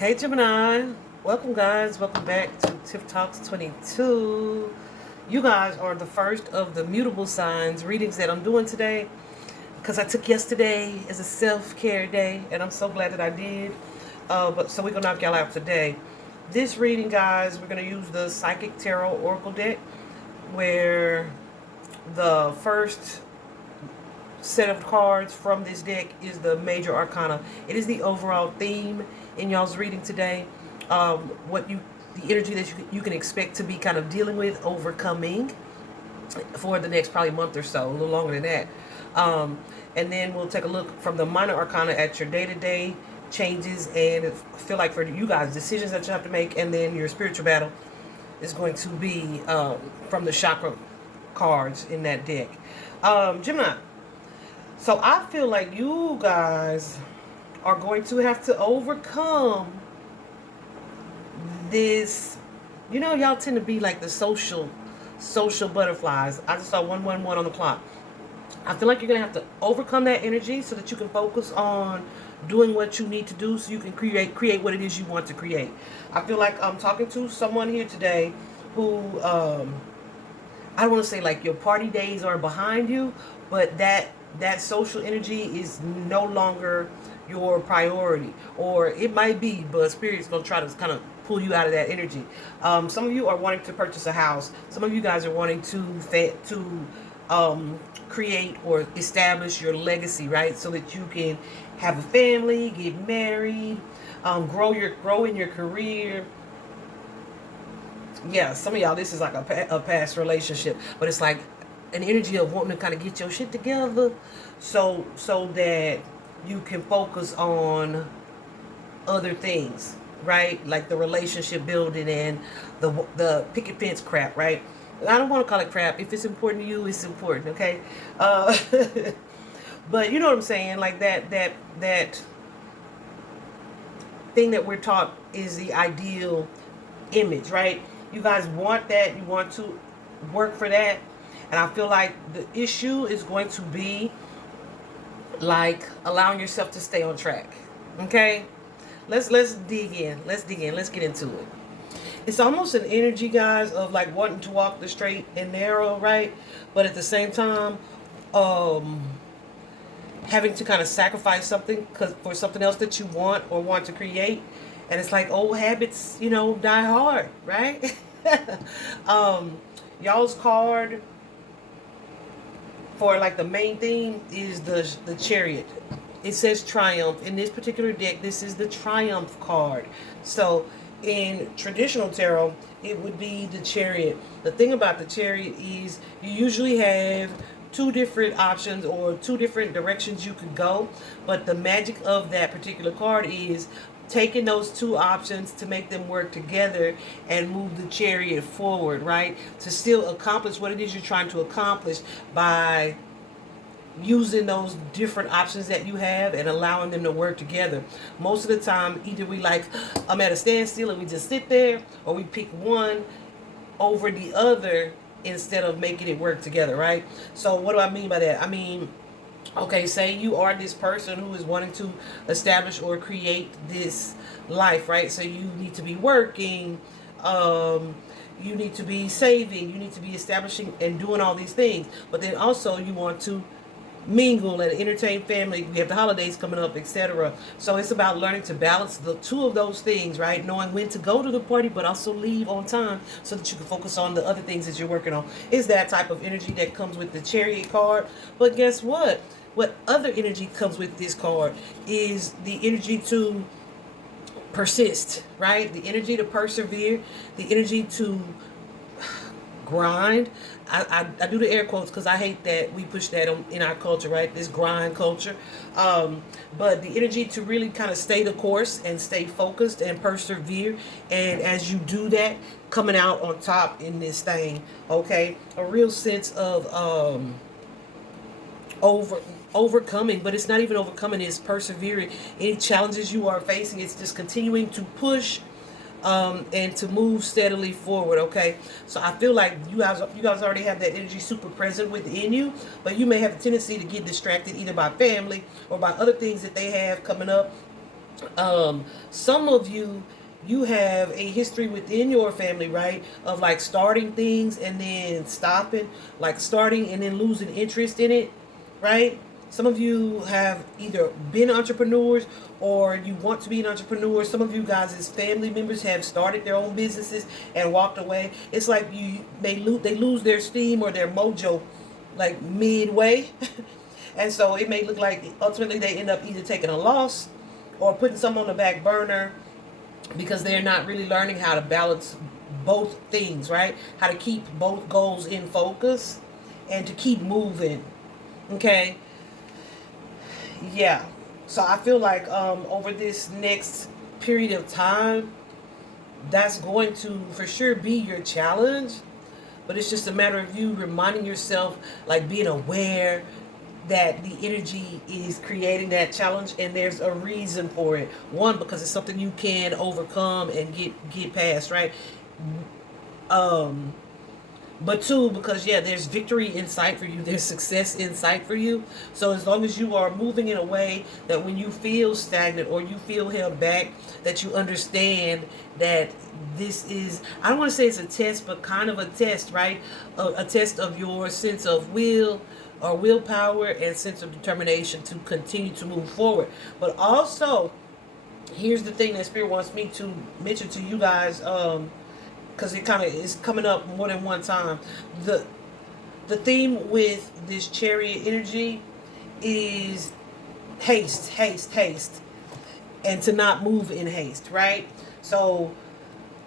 Hey Gemini, welcome guys, welcome back to Tiff Talks 22. You guys are the first of the mutable signs readings that I'm doing today because I took yesterday as a self-care day and I'm so glad that I did. But so we're gonna knock y'all out today. This reading, guys, we're gonna use the Psychic Tarot Oracle deck where the first set of cards from this deck is the major arcana. It is the overall theme in y'all's reading today. The energy that you can expect to be kind of dealing with, overcoming for the next probably month or so, a little longer than that. And then we'll take a look from the minor arcana at your day-to-day changes, and I feel like for you guys, decisions that you have to make, and then your spiritual battle is going to be from the chakra cards in that deck. Gemini. So I feel like you guys are going to have to overcome this. You know, y'all tend to be like the social butterflies. I just saw 111 on the clock. I feel like you're going to have to overcome that energy so that you can focus on doing what you need to do so you can create what it is you want to create. I feel like I'm talking to someone here today who I don't want to say like your party days are behind you, but that social energy is no longer your priority, or it might be, but spirit's gonna try to kind of pull you out of that energy. Some of you are wanting to purchase a house. Some of you guys are wanting to create or establish your legacy, right? So that you can have a family, get married, grow in your career. Yeah, some of y'all, this is like a past relationship, but it's like an energy of wanting to kind of get your shit together so that you can focus on other things, right? Like the relationship building and the picket fence crap, right? I don't want to call it crap. If it's important to you, it's important, okay? But you know what I'm saying? Like that thing that we're taught is the ideal image, right? You guys want that. You want to work for that. And I feel like the issue is going to be like allowing yourself to stay on track. Okay? Let's dig in. Let's dig in. Let's get into it. It's almost an energy, guys, of like wanting to walk the straight and narrow, right? But at the same time, having to kind of sacrifice something for something else that you want or want to create. And it's like old habits, die hard, right? Y'all's card for like the main theme is the Chariot. It says Triumph. In this particular deck, this is the Triumph card. So in traditional tarot, it would be the Chariot. The thing about the Chariot is you usually have two different options or two different directions you could go, but the magic of that particular card is taking those two options to make them work together and move the chariot forward, right? To still accomplish what it is you're trying to accomplish by using those different options that you have and allowing them to work together. Most of the time, either we like, I'm at a standstill and we just sit there, or we pick one over the other instead of making it work together, right? So what do I mean by that? I mean, okay, say you are this person who is wanting to establish or create this life, right? So you need to be working, you need to be saving, you need to be establishing and doing all these things. But then also you want to mingle and entertain family. We have the holidays coming up, etc. So it's about learning to balance the two of those things, right? Knowing when to go to the party, but also leave on time so that you can focus on the other things that you're working on. Is that type of energy that comes with the Chariot card. But guess what? What other energy comes with this card is the energy to persist, right? The energy to persevere, the energy to grind. I do the air quotes because I hate that we push that in our culture, right? This grind culture. But the energy to really kind of stay the course and stay focused and persevere. And as you do that, coming out on top in this thing, okay? A real sense of overcoming, but it's not even overcoming, it's persevering. Any challenges you are facing, it's just continuing to push and to move steadily forward, okay? So I feel like you guys already have that energy super present within you, but you may have a tendency to get distracted either by family or by other things that they have coming up Some of you, you have a history within your family, right, of like starting things and then stopping, like starting and then losing interest in it, right? Some of you have either been entrepreneurs or you want to be an entrepreneur. Some of you guys as family members have started their own businesses and walked away. It's like they lose their steam or their mojo like midway. And so it may look like ultimately they end up either taking a loss or putting some on the back burner because they're not really learning how to balance both things, right? How to keep both goals in focus and to keep moving. Okay? Yeah. So I feel like over this next period of time, that's going to for sure be your challenge. But it's just a matter of you reminding yourself, like being aware that the energy is creating that challenge and there's a reason for it. One, because it's something you can overcome and get past, right? Um but two, because yeah, there's victory in sight for you, there's success in sight for you. So as long as you are moving in a way that when you feel stagnant or you feel held back, that you understand that this is, I don't want to say it's a test, but kind of a test, right? A test of your sense of will or willpower and sense of determination to continue to move forward. But also, here's the thing that Spirit wants me to mention to you guys, because it kind of is coming up more than one time. The theme with this chariot energy is haste, haste, haste, and to not move in haste, right? So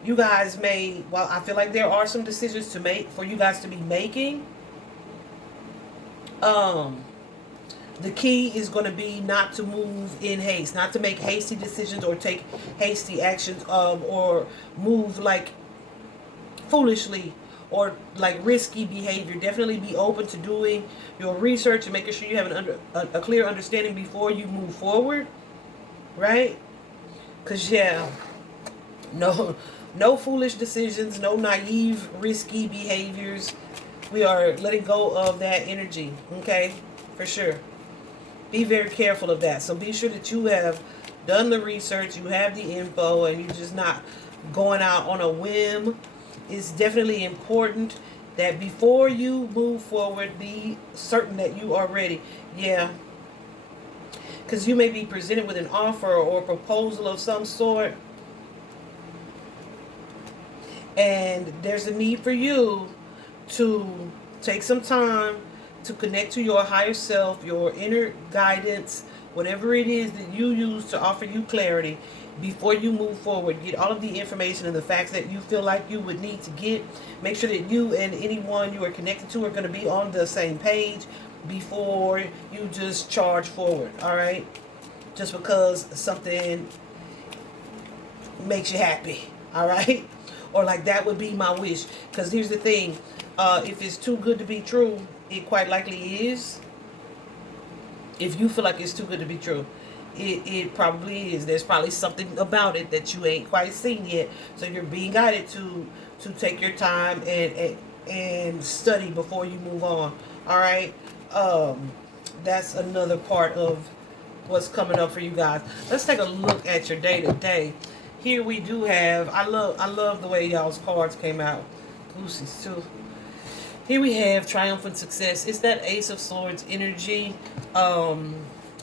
you guys may, well, I feel like there are some decisions to make for you guys to be making. The key is going to be not to move in haste, not to make hasty decisions or take hasty actions, or move like foolishly or like risky behavior. Definitely be open to doing your research and making sure you have a clear understanding before you move forward, right? Because yeah, no foolish decisions, no naive risky behaviors. We are letting go of that energy, okay? For sure. Be very careful of that. So be sure that you have done the research, you have the info, and you're just not going out on a whim. It's definitely important that before you move forward, be certain that you are ready. Yeah. Because you may be presented with an offer or a proposal of some sort, and there's a need for you to take some time to connect to your higher self, your inner guidance, whatever it is that you use to offer you clarity before you move forward. Get all of the information and the facts that you feel like you would need to get. Make sure that you and anyone you are connected to are going to be on the same page before you just charge forward, all right? Just because something makes you happy, all right? Or like that would be my wish. Because here's the thing, if it's too good to be true, it quite likely is. If you feel like it's too good to be true, it probably is. There's probably something about it that you ain't quite seen yet. So you're being guided to take your time and study before you move on. All right. That's another part of what's coming up for you guys. Let's take a look at your day to day. Here we do have, I love the way y'all's cards came out. Lucy's too. Here we have triumphant success. It's that Ace of Swords energy.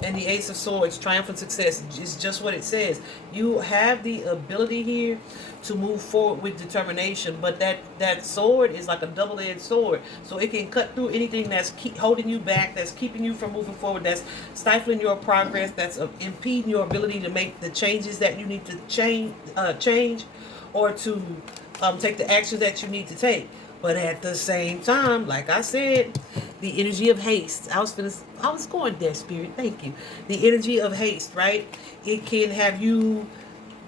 And the Ace of Swords, triumphant success, is just what it says. You have the ability here to move forward with determination, but that sword is like a double-edged sword. So it can cut through anything that's holding you back, that's keeping you from moving forward, that's stifling your progress, that's impeding your ability to make the changes that you need to change or to take the actions that you need to take. But at the same time, like I said, the energy of haste. I was going there, Spirit. Thank you. The energy of haste, right? It can have you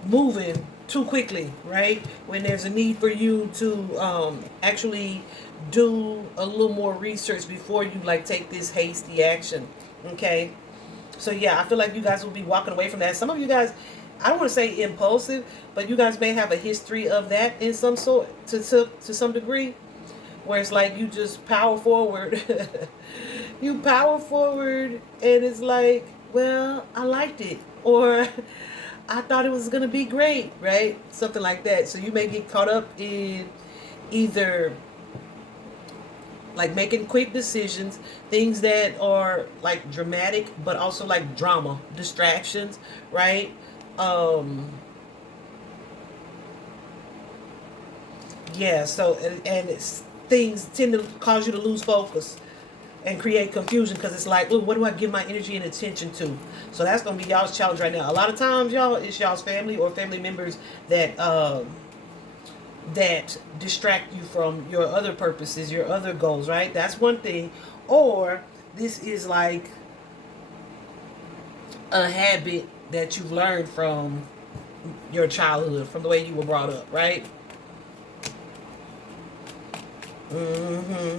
moving too quickly, right? When there's a need for you to actually do a little more research before you like take this hasty action. Okay? So yeah, I feel like you guys will be walking away from that. Some of you guys, I don't want to say impulsive, but you guys may have a history of that in some sort, to some degree, where it's like you just power forward. You power forward, and it's like, well, I liked it, or I thought it was going to be great, right? Something like that. So you may get caught up in either like making quick decisions, things that are like dramatic, but also like drama, distractions, right? Yeah, so, and it's, things tend to cause you to lose focus and create confusion because it's like, ooh, what do I give my energy and attention to? So that's going to be y'all's challenge right now. A lot of times, y'all, it's y'all's family or family members that that distract you from your other purposes, your other goals, right? That's one thing. Or this is like a habit that you've learned from your childhood, from the way you were brought up, right? Mm-hmm.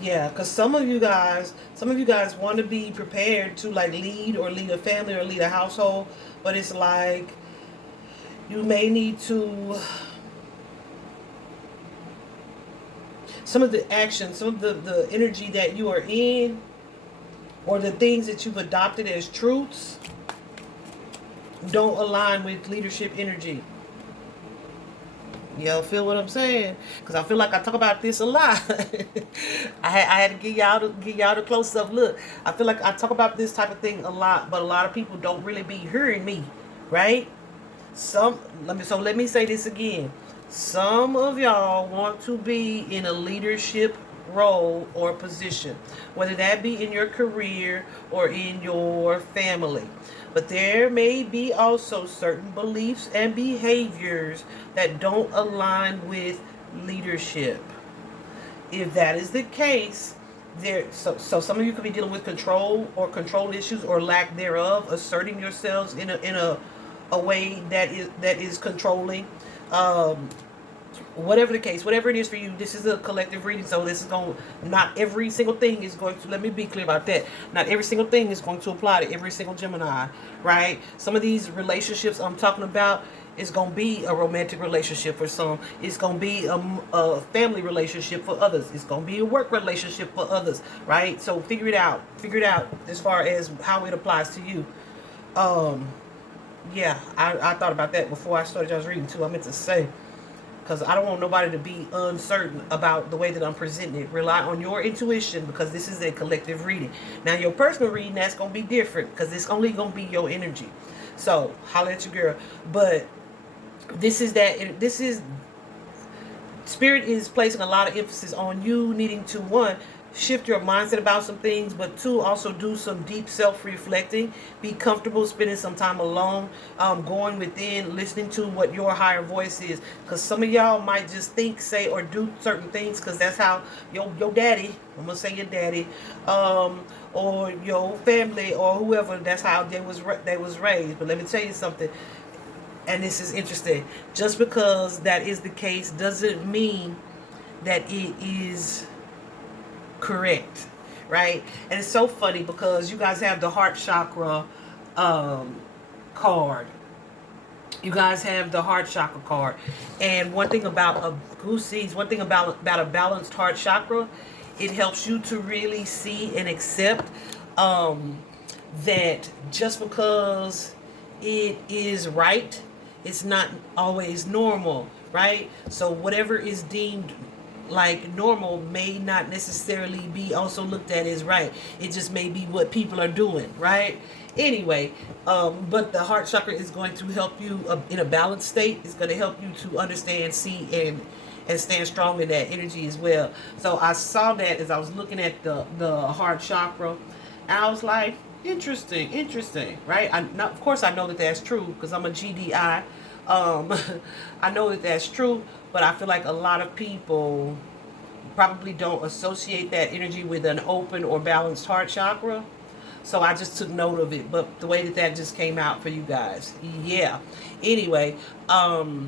Yeah, because some of you guys want to be prepared to like lead or lead a family or lead a household, but it's like you may need to, some of the action, some of the energy that you are in, or the things that you've adopted as truths don't align with leadership energy. Y'all feel what I'm saying? Because I feel like I talk about this a lot. I had to give y'all the close up look. I feel like I talk about this type of thing a lot, but a lot of people don't really be hearing me, right? Some let me say this again. Some of y'all want to be in a leadership role or position, whether that be in your career or in your family. But there may be also certain beliefs and behaviors that don't align with leadership. If that is the case, so some of you could be dealing with control or control issues or lack thereof, asserting yourselves in a way that is controlling. Um, Whatever the case, whatever it is for you, this is a collective reading. So this is going, not every single thing is going to, let me be clear about that. Not every single thing is going to apply to every single Gemini, right? Some of these relationships I'm talking about is going to be a romantic relationship for some. It's going to be a family relationship for others. It's going to be a work relationship for others, right? So figure it out. Figure it out as far as how it applies to you. Um, yeah, I thought about that before I started y'all's reading too. I meant to say, because I don't want nobody to be uncertain about the way that I'm presenting it. Rely on your intuition because this is a collective reading. Now, your personal reading, that's going to be different because it's only going to be your energy. So, holla at your girl. But this is Spirit is placing a lot of emphasis on you needing to, one, shift your mindset about some things, but two, also do some deep self-reflecting. Be comfortable spending some time alone, going within, listening to what your higher voice is. Because some of y'all might just think, say, or do certain things because that's how your daddy, I'm going to say your daddy, or your family or whoever, that's how they was raised. But let me tell you something, and this is interesting. Just because that is the case doesn't mean that it is correct, right? And it's so funny because you guys have the heart chakra card. You guys have the heart chakra card, and one thing about one thing about a balanced heart chakra, it helps you to really see and accept that just because it is right, it's not always normal, right? So whatever is deemed like normal may not necessarily be also looked at as right. It just may be what people are doing, right? Anyway, but the heart chakra is going to help you in a balanced state. It's going to help you to understand, see, and stand strong in that energy as well. So I saw that as I was looking at the heart chakra, and I was like, interesting, right? Of course, I know that that's true because I'm a GDI. I know that that's true, but I feel like a lot of people probably don't associate that energy with an open or balanced heart chakra. So I just took note of it, but the way that just came out for you guys, yeah. Anyway, so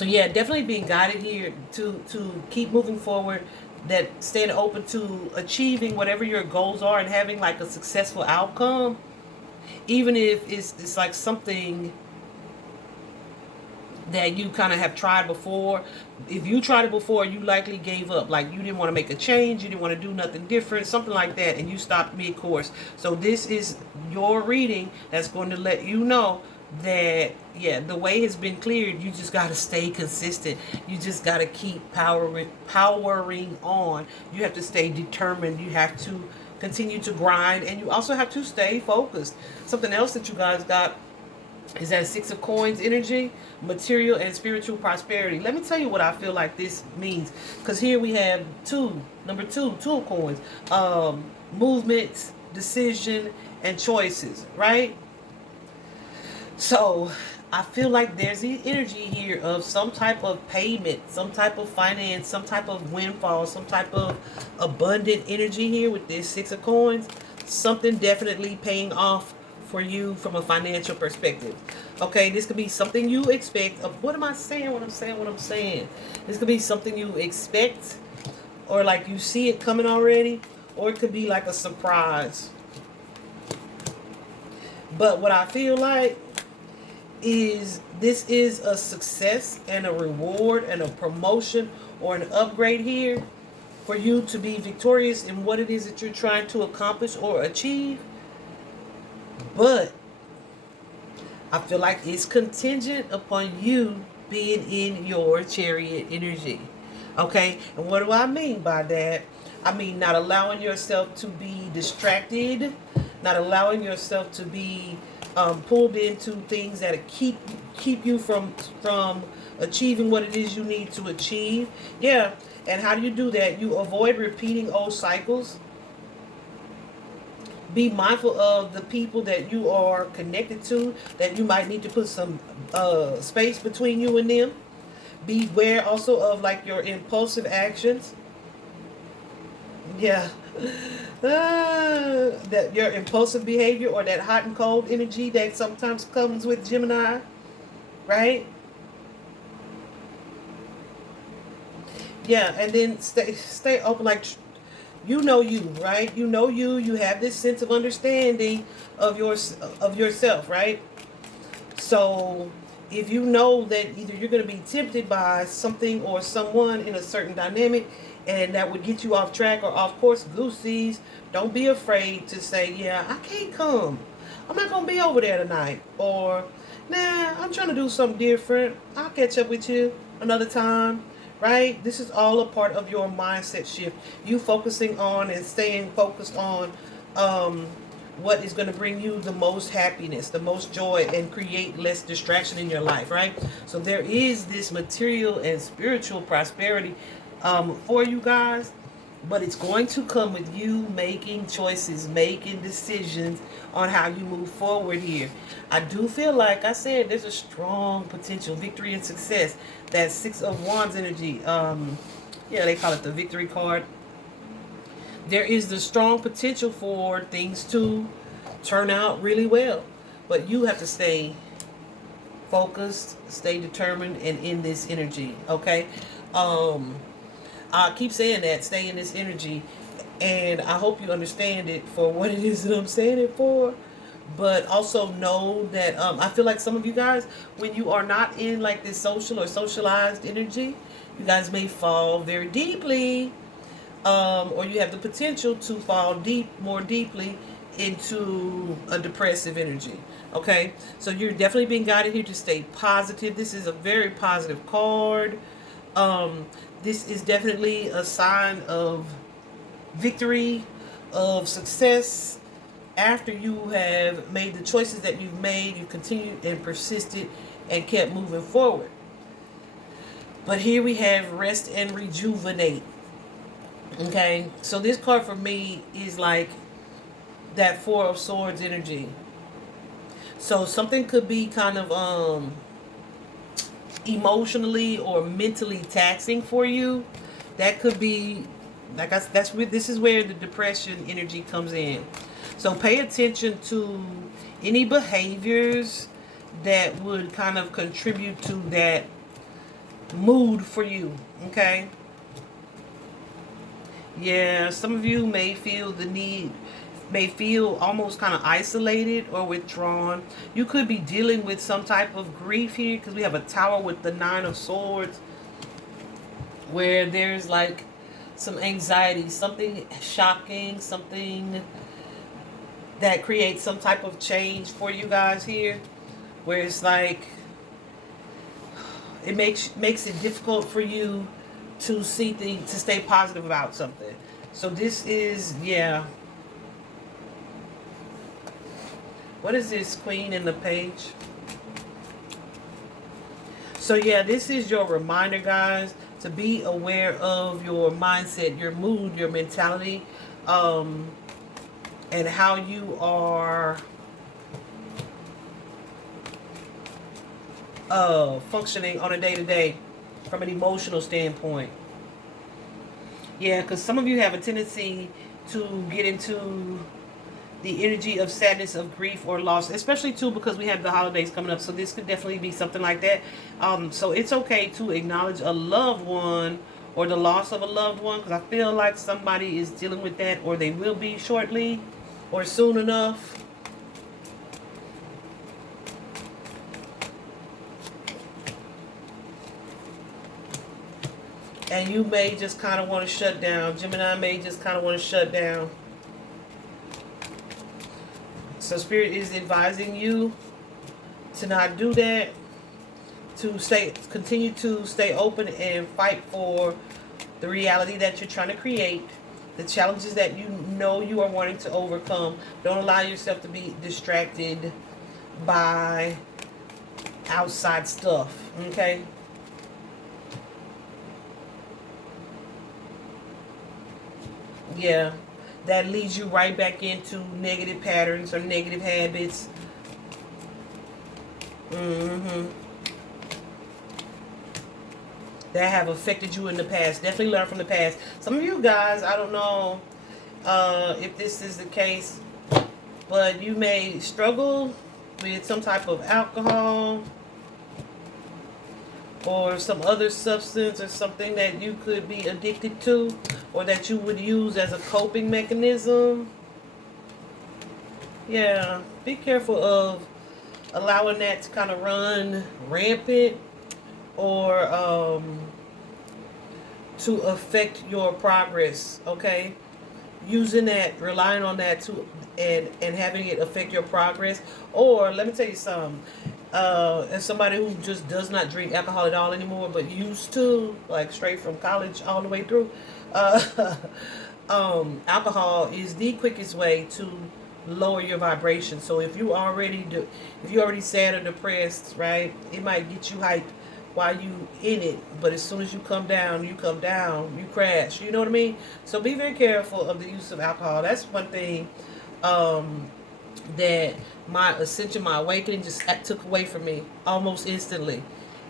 yeah, definitely being guided here to keep moving forward. That staying open to achieving whatever your goals are and having like a successful outcome, even if it's like something that you kind of have tried before. If you tried it before, you likely gave up. Like you didn't want to make a change, you didn't want to do nothing different, something like that, and you stopped mid-course. So this is your reading that's going to let you know that, yeah, the way has been cleared. You just got to stay consistent. You just got to keep powering on. You have to stay determined. You have to continue to grind, and you also have to stay focused. Something else that you guys got is that Six of Coins energy, material and spiritual prosperity. Let me tell you what I feel like this means. Because here we have number two of coins. Movements, decision, and choices, right? So I feel like there's the energy here of some type of payment, some type of finance, some type of windfall, some type of abundant energy here with this Six of Coins. Something definitely paying off for you from a financial perspective. Okay, this could be something you expect. What am I saying? What I'm saying. This could be something you expect, or like you see it coming already, or it could be like a surprise. But what I feel like is this is a success and a reward and a promotion or an upgrade here for you to be victorious in what it is that you're trying to accomplish or achieve. But I feel like it's contingent upon you being in your chariot energy. Okay? And what do I mean by that? I mean not allowing yourself to be distracted, not allowing yourself to be pulled into things that keep you from achieving what it is you need to achieve. Yeah. And how do you do that? You avoid repeating old cycles. Be mindful of the people that you are connected to, that you might need to put some space between you and them. Beware also of like your impulsive actions. Yeah. That your impulsive behavior or that hot and cold energy that sometimes comes with Gemini. Right? Yeah, and then stay open, like you know you, right? You know you have this sense of understanding of yourself, right? So if you know that either you're going to be tempted by something or someone in a certain dynamic and that would get you off track or off course, goosies, don't be afraid to say, yeah, I can't come. I'm not going to be over there tonight. Or, nah, I'm trying to do something different. I'll catch up with you another time. Right? This is all a part of your mindset shift. You focusing on and staying focused on what is going to bring you the most happiness, the most joy, and create less distraction in your life, right? So there is this material and spiritual prosperity for you guys, but it's going to come with you making choices, making decisions on how you move forward here. I do feel like I said there's a strong potential victory and success. That Six of Wands energy, yeah, they call it the victory card. There is the strong potential for things to turn out really well, but you have to stay focused, stay determined, and in this energy. Okay, I keep saying that, stay in this energy, and I hope you understand it for what it is that I'm saying it for. But also know that I feel like some of you guys, when you are not in like this social or socialized energy, you guys may fall very deeply, or you have the potential to fall more deeply into a depressive energy. Okay, so you're definitely being guided here to stay positive. This is a very positive card. This is definitely a sign of victory, of success. After you have made the choices that you've made, you continued and persisted and kept moving forward. But here we have rest and rejuvenate. Okay, so this card for me is like that Four of Swords energy. So something could be kind of emotionally or mentally taxing for you. That could be like this is where the depression energy comes in. So pay attention to any behaviors that would kind of contribute to that mood for you, okay? Yeah, some of you may feel the need may feel almost kind of isolated or withdrawn. You could be dealing with some type of grief here, because we have a Tower with the Nine of Swords, where there's like some anxiety, something shocking, something that creates some type of change for you guys here, where it's like it makes it difficult for you to see things, to stay positive about something. So this is, yeah. What is this, Queen in the Page? So yeah, this is your reminder, guys, to be aware of your mindset, your mood, your mentality, and how you are functioning on a day-to-day from an emotional standpoint. Yeah, because some of you have a tendency to get into the energy of sadness, of grief, or loss, especially too because we have the holidays coming up. So this could definitely be something like that. So it's okay to acknowledge a loved one or the loss of a loved one, because I feel like somebody is dealing with that, or they will be shortly or soon enough. And you may just kind of want to shut down. Gemini may just kind of want to shut down. So Spirit is advising you to not do that, to continue to stay open and fight for the reality that you're trying to create, the challenges that you know you are wanting to overcome. Don't allow yourself to be distracted by outside stuff, okay? Yeah, that leads you right back into negative patterns or negative habits. That have affected you in the past. Definitely learn from the past. Some of you guys, I don't know if this is the case, but you may struggle with some type of alcohol or some other substance or something that you could be addicted to, or that you would use as a coping mechanism. Yeah, be careful of allowing that to kind of run rampant, or to affect your progress, okay? Using that, relying on that to, and having it affect your progress. Or let me tell you something. As somebody who just does not drink alcohol at all anymore, but used to, like straight from college all the way through, alcohol is the quickest way to lower your vibration. So if you already sad or depressed, right, it might get you hyped while you in it, but as soon as you come down, you crash. You know what I mean? So be very careful of the use of alcohol. That's one thing that my ascension, my awakening just took away from me almost instantly.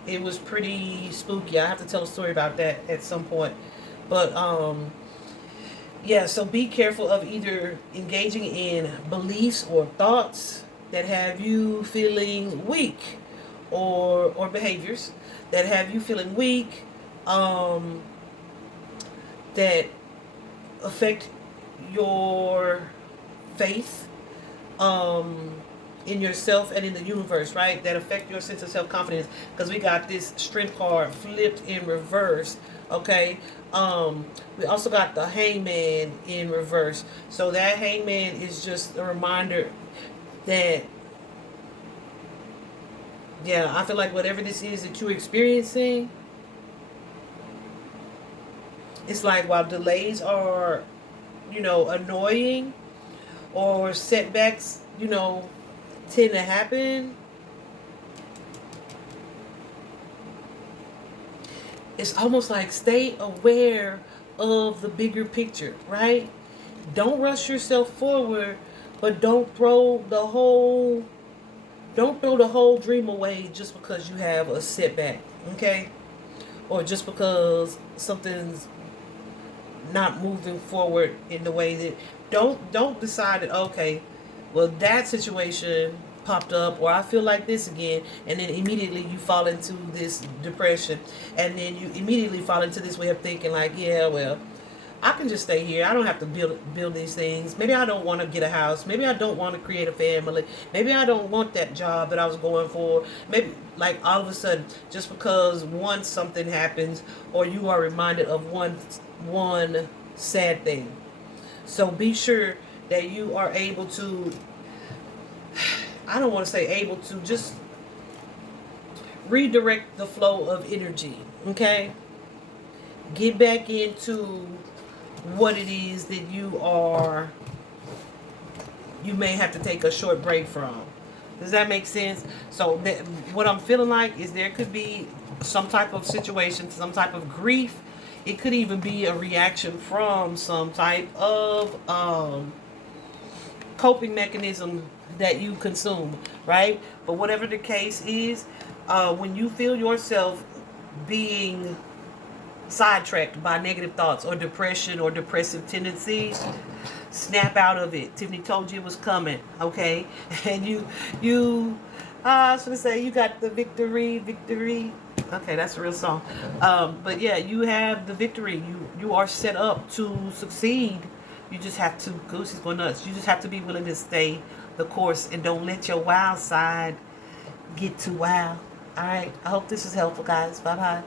It was pretty spooky. I have to tell a story about that at some point. But yeah, so be careful of either engaging in beliefs or thoughts that have you feeling weak, or behaviors that have you feeling weak, that affect your faith in yourself and in the universe, right? That affect your sense of self-confidence, because we got this Strength card flipped in reverse, okay? We also got the Hangman in reverse. So that Hangman is just a reminder that, yeah, I feel like whatever this is that you're experiencing, it's like while delays are, annoying, or setbacks, tend to happen, it's almost like stay aware of the bigger picture, right? Don't rush yourself forward, but don't throw the whole dream away just because you have a setback, okay? Or just because something's not moving forward in the way that, don't decide that, okay, well, that situation popped up, or I feel like this again, and then immediately you fall into this depression, and then you immediately fall into this way of thinking like, yeah, well, I can just stay here. I don't have to build these things. Maybe I don't want to get a house. Maybe I don't want to create a family. Maybe I don't want that job that I was going for. Maybe like all of a sudden, just because once something happens, or you are reminded of one sad thing. So be sure that you are able to, I don't want to say able to, just redirect the flow of energy. Okay? Get back into what it is that you may have to take a short break from. Does that make sense? So that, what I'm feeling like is there could be some type of situation, some type of grief. It could even be a reaction from some type of coping mechanism that you consume, right? But whatever the case is, when you feel yourself being sidetracked by negative thoughts or depression or depressive tendencies, snap out of it. Tiffany told you it was coming, okay? And I was gonna say you got the victory. Okay, that's a real song. But yeah, you have the victory. You are set up to succeed. You just have to, Goosey's going nuts. You just have to be willing to stay the course and don't let your wild side get too wild. All right. I hope this is helpful, guys. Bye bye.